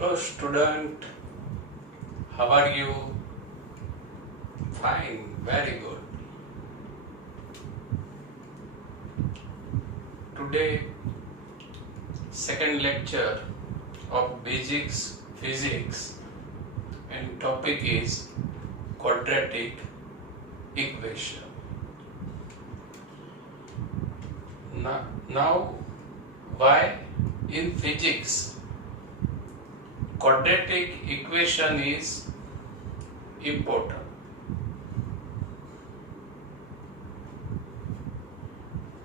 Hello student, how are you? Fine, very good. Today, second lecture of Basics Physics and topic is quadratic equation. Now, why in physics quadratic equation is important?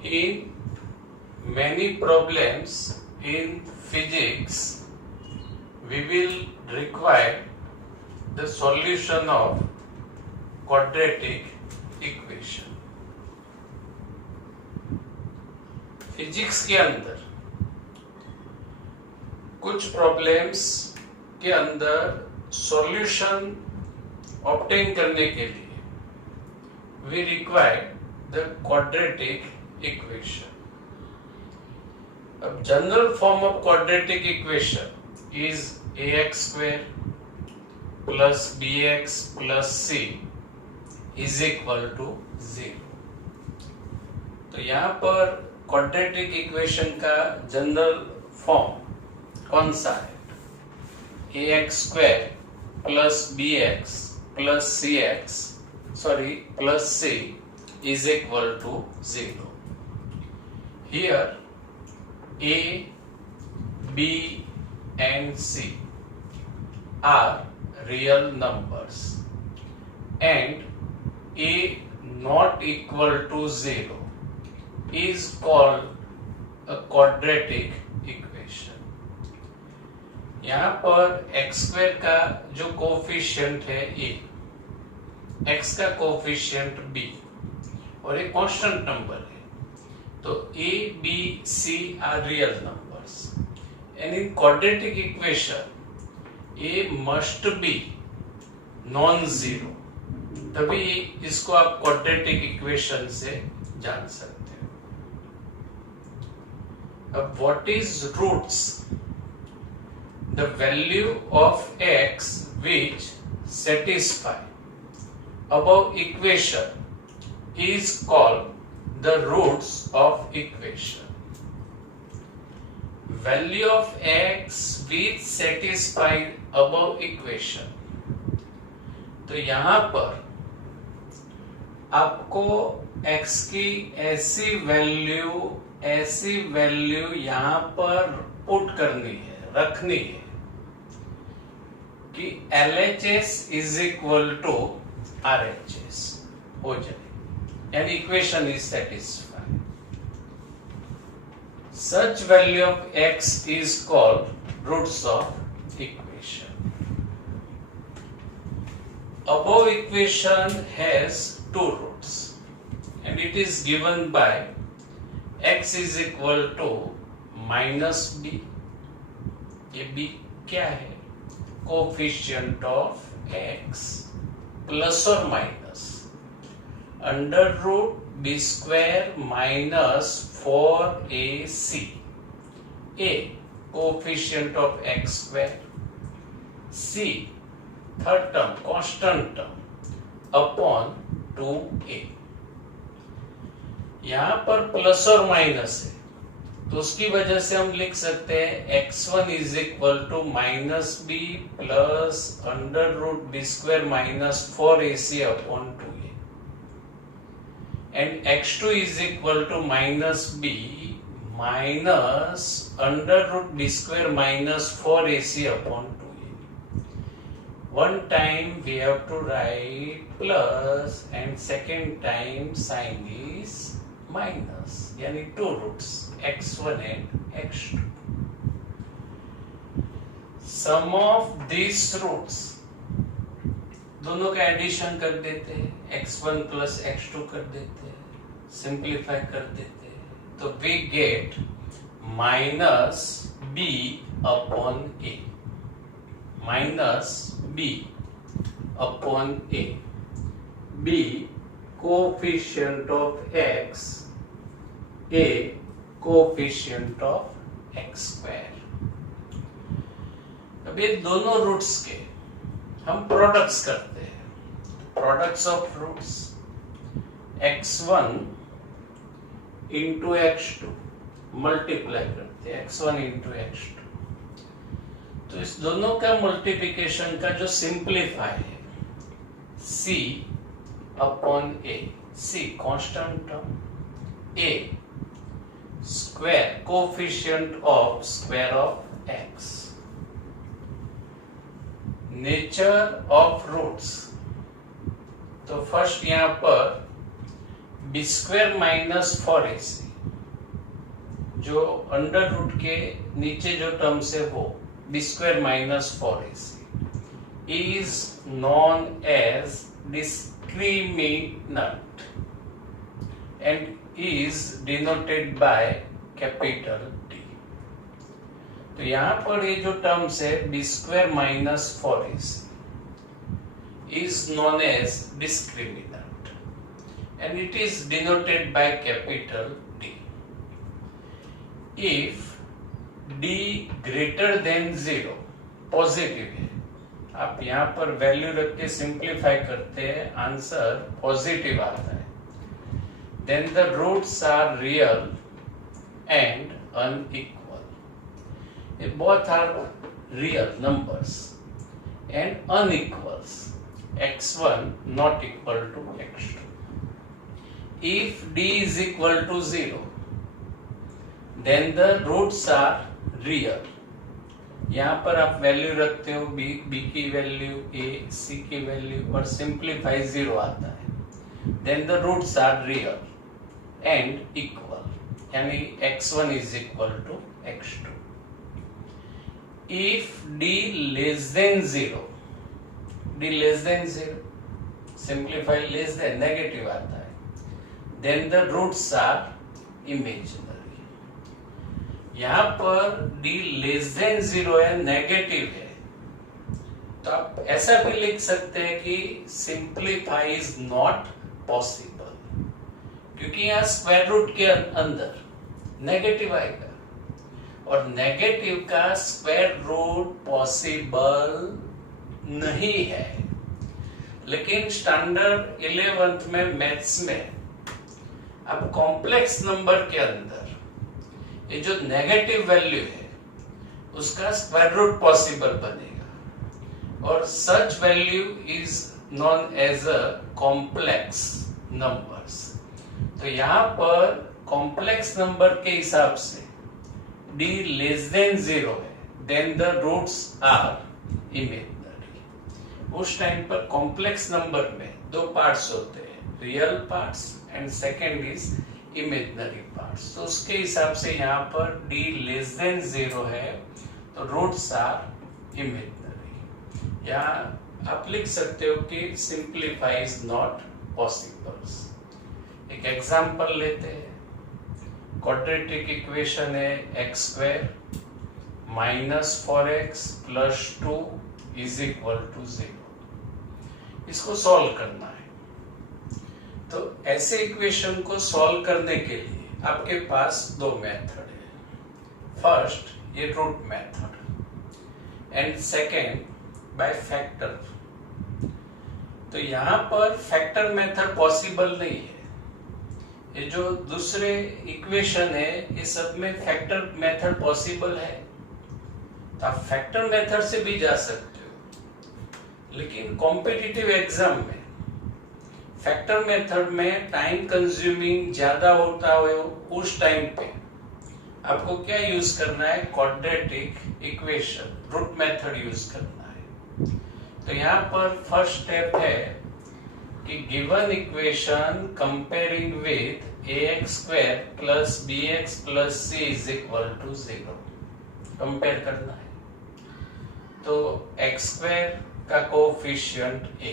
In many problems in physics, we will require the solution of quadratic equation. Physics के अंदर कुछ problems के अंदर solution obtain करने के लिए we require the quadratic equation. अब general form of quadratic equation is ax square plus bx plus c is equal to 0. तो यहाँ पर क्वाड्रेटिक इक्वेशन का जनरल फॉर्म कौन सा है? ax square plus bx plus plus c is equal to 0. Here a, b and c are real numbers and a not equal to 0 is called a quadratic equation. यहाँ पर x square का जो coefficient है a, x का coefficient b और एक constant number है, तो a, b, c are real numbers and in quadratic equation a must be non-zero, तभी इसको आप क्वाड्रेटिक इक्वेशन से जान सकते हैं. अब what is roots? The value of x which satisfy above equation is called the roots of equation. Value of x which satisfy above equation. तो यहाँ पर आपको x की ऐसी वैल्यू यहाँ पर पुट करनी है, रखनी है कि LHS is equal to RHS हो जाए, and equation is satisfied. Such value of x is called roots of equation. Above equation has two roots and it is given by x is equal to minus b. ये b क्या है? Coefficient of x plus और minus under root b square minus 4ac. a coefficient of x square, c third term constant term upon 2a. यहाँ पर plus और minus है तो उसकी वजह से हम लिख सकते हैं x1 is equal to minus b plus under root b square minus 4ac upon 2a and x2 is equal to minus b minus under root b square minus 4ac upon 2a. One time we have to write plus and second time sign is minus, यानी two roots x1 and x2. Sum of this roots दोनों का addition कर देते हैं, x1 plus x2 कर देते हैं, simplify कर देते हैं, तो we get minus b upon a. Minus b upon a. b coefficient of x, a coefficient of x square. अब ये दोनों रूट्स के हम प्रोडक्ट्स करते हैं, products of roots x1 into x2 multiply करते हैं, x1 इंटू x2। तो इस दोनों का मल्टीप्लिकेशन का जो सिंप्लीफाई है c upon a, c constant term, a square coefficient of square of x, nature of roots. तो फर्स्ट यहां पर बी स्क्वायर माइनस 4ac, जो अंडर रूट के नीचे जो टर्म्स है वो b square minus 4ac is known as discriminant and is denoted by capital D। तो यहां पर ये जो टर्म्स है b square minus 4ac is known as discriminant and it is denoted by capital D. If D greater than 0 positive है, आप यहाँ पर वैल्यू रख के सिंप्लीफाई करते हैं, आंसर पॉजिटिव आता है, then the roots are real and unequal. Both are real numbers and unequals. x1 not equal to x2. If D is equal to 0, then the roots are real. यहाँ पर आप value रखते हो b की value a, c की value और simplify 0 आता है, then the roots are real and equal, यानी x1 is equal to x2. If D less than 0, D less than 0, simplify less than, negative आता है, then the roots are imaginary. यहाँ पर D less than 0 है, negative है, तो आप ऐसा भी लिख सकते हैं कि simplify is not possible, क्योंकि यहाँ स्क्वायर रूट के अंदर नेगेटिव आएगा और नेगेटिव का स्क्वायर रूट पॉसिबल नहीं है। लेकिन स्टैंडर्ड 11th में मैथ्स में अब कॉम्प्लेक्स नंबर के अंदर ये जो नेगेटिव वैल्यू है उसका स्क्वायर रूट पॉसिबल बनेगा और such value is known as a complex numbers. तो यहाँ पर कॉम्प्लेक्स नंबर के हिसाब से D लेस देन 0 है, then the roots are imaginary. उस टाइम पर कॉम्प्लेक्स नंबर में दो पार्ट्स होते हैं, real parts and second is imaginary parts. तो उसके हिसाब से यहाँ पर D लेस देन 0 है तो रूट्स आर इमेजिनरी। यहाँ आप लिख सकते हो कि सिंप्लीफाई इज नॉट पॉसिबल। एक एग्जांपल लेते हैं, क्वाड्रेटिक इक्वेशन है x स्क्वायर minus 4x plus 2 is equal to 0। इसको सॉल्व करना है। तो ऐसे इक्वेशन को सॉल्व करने के लिए आपके पास दो मेथड है। फर्स्ट ये root method and second by factor. तो यहाँ पर फैक्टर मेथड पॉसिबल नहीं है, ये जो दूसरे इक्वेशन है ये सब में फैक्टर मेथड पॉसिबल है, तो आप फैक्टर मेथड से भी जा सकते हो। लेकिन कॉम्पिटिटिव एग्जाम में फैक्टर मेथड में टाइम कंज्यूमिंग ज्यादा होता है, उस टाइम पे आपको क्या यूज करना है, quadratic equation root method use करना है। तो यहाँ पर फर्स्ट स्टेप है कि given equation comparing with ax square plus bx plus c is equal to 0 compare करना है। तो x स्क्वायर का कोफिशिएंट a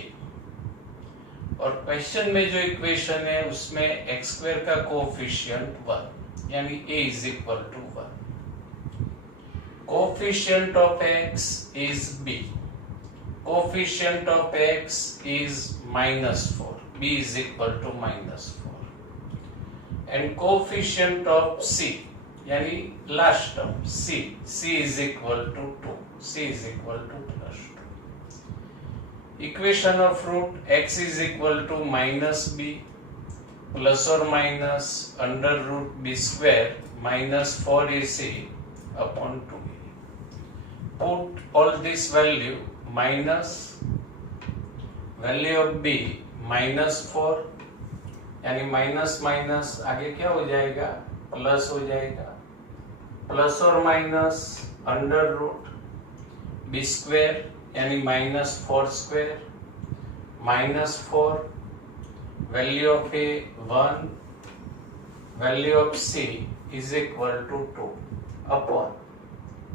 और क्वेश्चन में जो इक्वेशन है उसमें x स्क्वायर का कोफिशिएंट 1 यानी a is equal to 1। Coefficient of x is b, coefficient of x is -4, b is equal to -4 and coefficient of c यानी last term c is equal to 2, c is equal to plus 2. Equation of root x is equal to minus b plus or minus under root b square minus 4ac upon 2a. Put all this value minus value of b minus 4, यानी minus minus आगे क्या हो जाएगा, plus हो जाएगा, plus और minus under root b square यानी minus 4 square minus 4 value of a 1 value of c is equal to 2 upon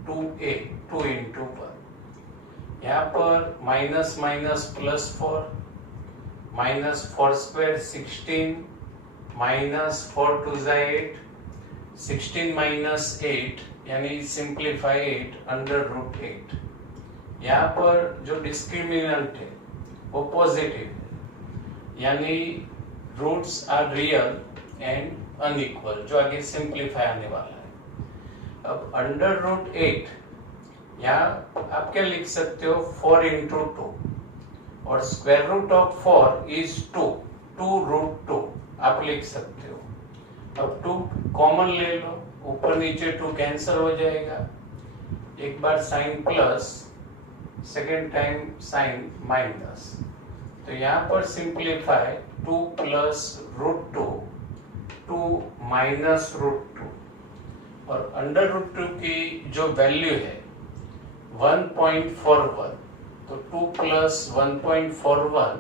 2a 2 into 1. यहाँ पर minus minus plus 4 minus 4 square 16 minus 4 two 8 16 minus 8 यानी सिंप्लीफाई 8 अंडर रूट 8. यहाँ पर जो discriminant है वो positive है यानी roots are real and unequal, जो आगे सिंप्लीफाई आने वाला है. अब अंडर रूट 8 यहाँ आप क्या लिख सकते हो, 4 into 2 और square root of 4 is 2 root 2 आप लिख सकते हो. अब 2 कॉमन ले लो, ऊपर नीचे 2 कैंसिल हो जाएगा, एक बार sign plus second time sign minus, तो यहाँ पर simplify 2 plus root 2 minus root 2 और अंडर रूट 2 की जो वैल्यू है 1.41, तो 2 plus 1.41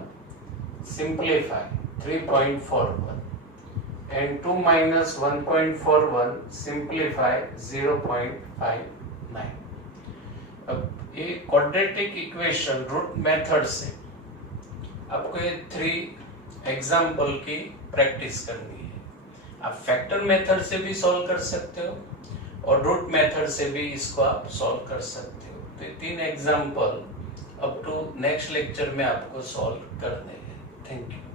simplify 3.41 and 2 minus 1.41 simplify 0.59. अब ये क्वाड्रेटिक इक्वेशन रूट मेथड से आपको ये 3 एग्जाम्पल की प्रैक्टिस करनी है. आप फैक्टर मेथड से भी सॉल्व कर सकते हो और रूट मेथड से भी इसको आप सॉल्व कर सकते हो. तो ये 3 example up to next lecture में आपको सॉल्व करने हैं. Thank you.